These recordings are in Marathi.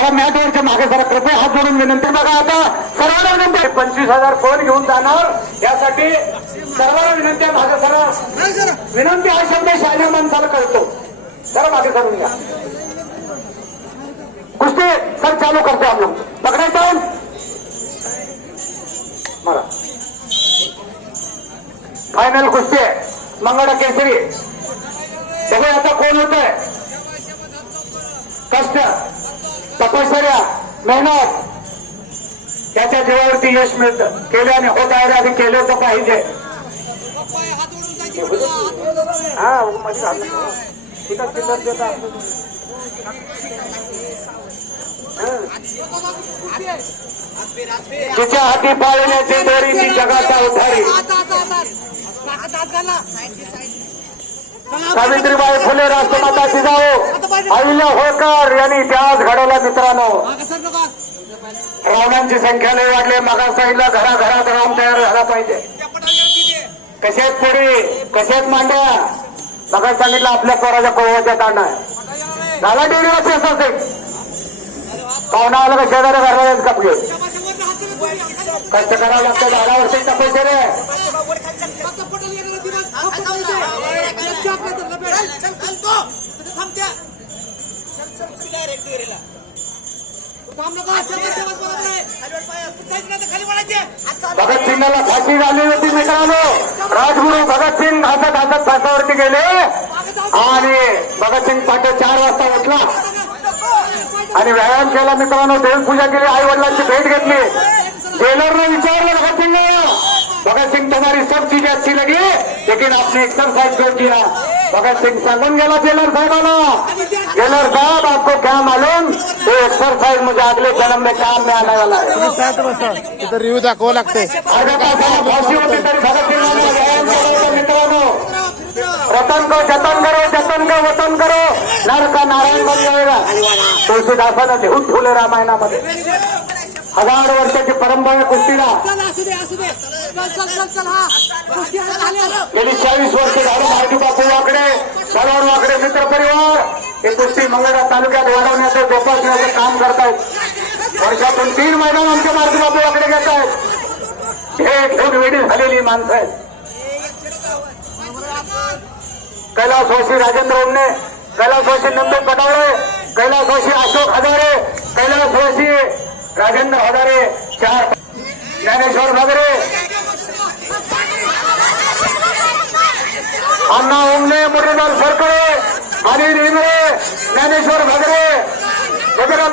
त्याला मॅटवरच्या मागे जरा कृपया हात जोडून विनंती बघा आता सर्वांना विनंती आहे. पंचवीस हजार कोण घेऊन जाणार. यासाठी सर्वांना विनंती आहे मागे सरा विनंती हा शब्द शालेय माणसाला कळतो. जरा मागे सरून घ्या कुस्ती सर चालू करते हम लोग पकडायचं मला फायनल कुस्ती आहे. मंगळा केसरी. बघूया आता कोण होत आहे कष्ट. तपश्चर्या मेहनत त्याच्या जीवावरती यश मिळतं. केल्याने होत आहे आधी केलं तर पाहिजे. तिच्या हाती पाळण्याची दोरी ती जगाचा उठारी सावित्रीबाई फुले राष्ट्रमाता जिजाऊ अहिल्या होळकर यांनी इतिहास घडवला मित्रांनो. रावणांची संख्या लय वाढली. मागा साईडला घराघरात राम तयार झाला पाहिजे. कशात पोरी? कशात मांड्या? मगा सांगितलं आपल्या पोराच्या कोळवाच्या तांडा आहे. झाला डेअरीला पेस असेल पाहुणा आला का शेजारी घराला कपडे कष्ट करावं लागतं झाडावर ते. पैसे रे भगतसिंगाला फाशी झाली होती मित्रांनो. राजगुरू भगतसिंग हसत हसत फासावरती गेले. आणि भगतसिंग पाटे चार वाजता उठला. आणि व्यायाम केला मित्रांनो. देवपूजा केली. आई वडिलांची भेट घेतली. जेलरने विचारलं भगतसिंग भगत सिंग तुम्हारी सब चीजें अच्छी लगी लेकिन आपने एक्सरसाइज क्यों किया? भगत सिंग सांगून गेला जेलर साहेबाला. जेलर साहब आपको क्या मालूम? ये एक्सरसाइज मुझे अगले जन्म में काम में आने वाला है. रिव्ह्यू दाखवावं लागते फाशी होती तरी भगत होता मित्रांनो. रतन को जतन करो जतन को वतन करो. नर का नारायण बन जाएगा तुळशीदासानं लिहून ठेवले रामायणामध्ये. हजार वर्षाची परंपरा कुस्तीला. हा. गेली चाळीस वर्ष झालं. हे गोष्टी मंगळा तालुक्यात वाढवण्याचं जोपासण्याचं काम करतायत. वर्षातून तीन मैदान आमच्या मार्गबापूकडे घेत आहेत हे घेऊन वेळी झालेली माणसं आहेत. कैलासवासी राजेंद्र उमने कैलासवासी नंदू पटावळे कैलासवासी अशोक हजारे कैलासवासी राजेंद्र हजारे चार ज्ञानेश्वर भगरे. अण्णा उमने मुरलीलाल सरकळे अनिल इंगळे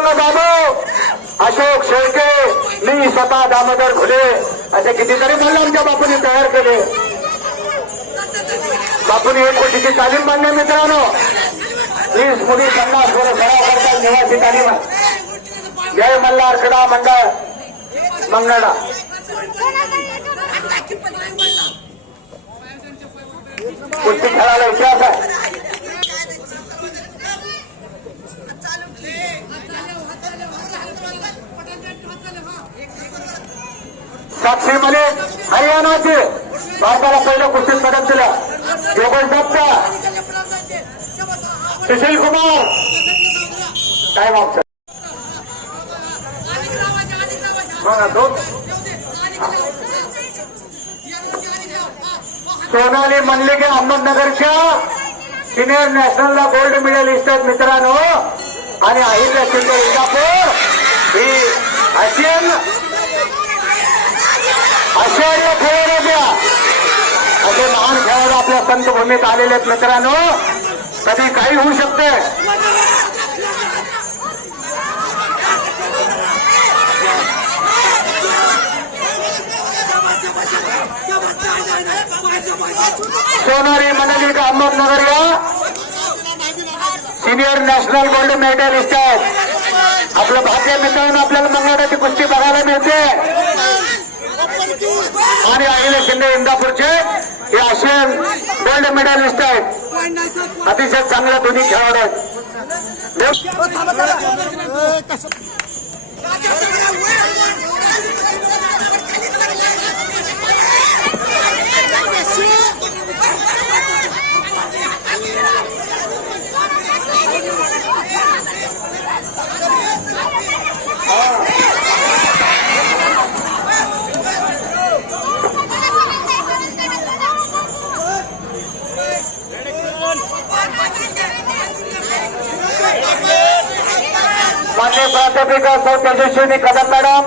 पूर्ण जाधव अशोक शेळके मी स्वतः दामोदर घुले असे कितीतरी मल्ल आमच्या बापूने तयार केले. बापूने एक कोटीची तालीम मांडली मित्रांनो वीस मुली पन्नास वर सराव करतात निवासी तालीम. जय मल्हार क्रीडा मंडळ मंगळा कुस्ती खेळायला इतिहास आहे. साक्षी मलिक हरियाणाचे भारताला पहिलं कुस्तीत पदक दिलं. योगेश दत्ता सुशील कुमार. काय मागचं सोनाली मंडलिके अहमदनगरच्या सिनियर नॅशनलला गोल्ड मेडलिस्ट आहेत मित्रांनो. आणि अहिल्या शिंदे इंदापूर. ही आशियन आशियाई खेळाडूच्या असे महान खेळाडू आपल्या संत भूमीत आलेले आहेत मित्रांनो. कधी काही होऊ शकते. सोनारी मंडळी का अहमदनगर या? सिनियर नॅशनल गोल्ड मेडलिस्ट आहेत. आपलं भाग्य मित्रांनो आपल्याला मंगळवारची कुस्ती बघायला मिळते. आणि अहिल्या शिंदे इंदापूरचे हे आशियन गोल्ड मेडलिस्ट आहेत अतिशय चांगल्या दोन्ही खेळाडू आहेत मान्य प्राध्यापिका सौ तेजस्विनी कदम मॅडम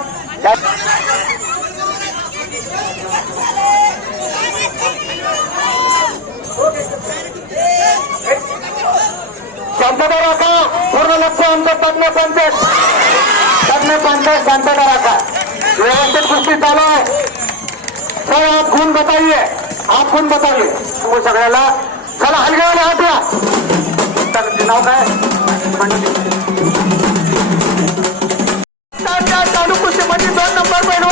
शांतता राखा. पूर्ण लक्ष आमचं तज्ञ पंचायत तज्ञ पंचायत शांतता राखा. व्यवस्थित कुस्ती चालू आहे. सर आप खून बताइए. आप खून बताइए. तुम्ही सगळ्याला. चला हलगेवाले हात या नाव काय? त्या- त्या चालू कुस्तीमध्ये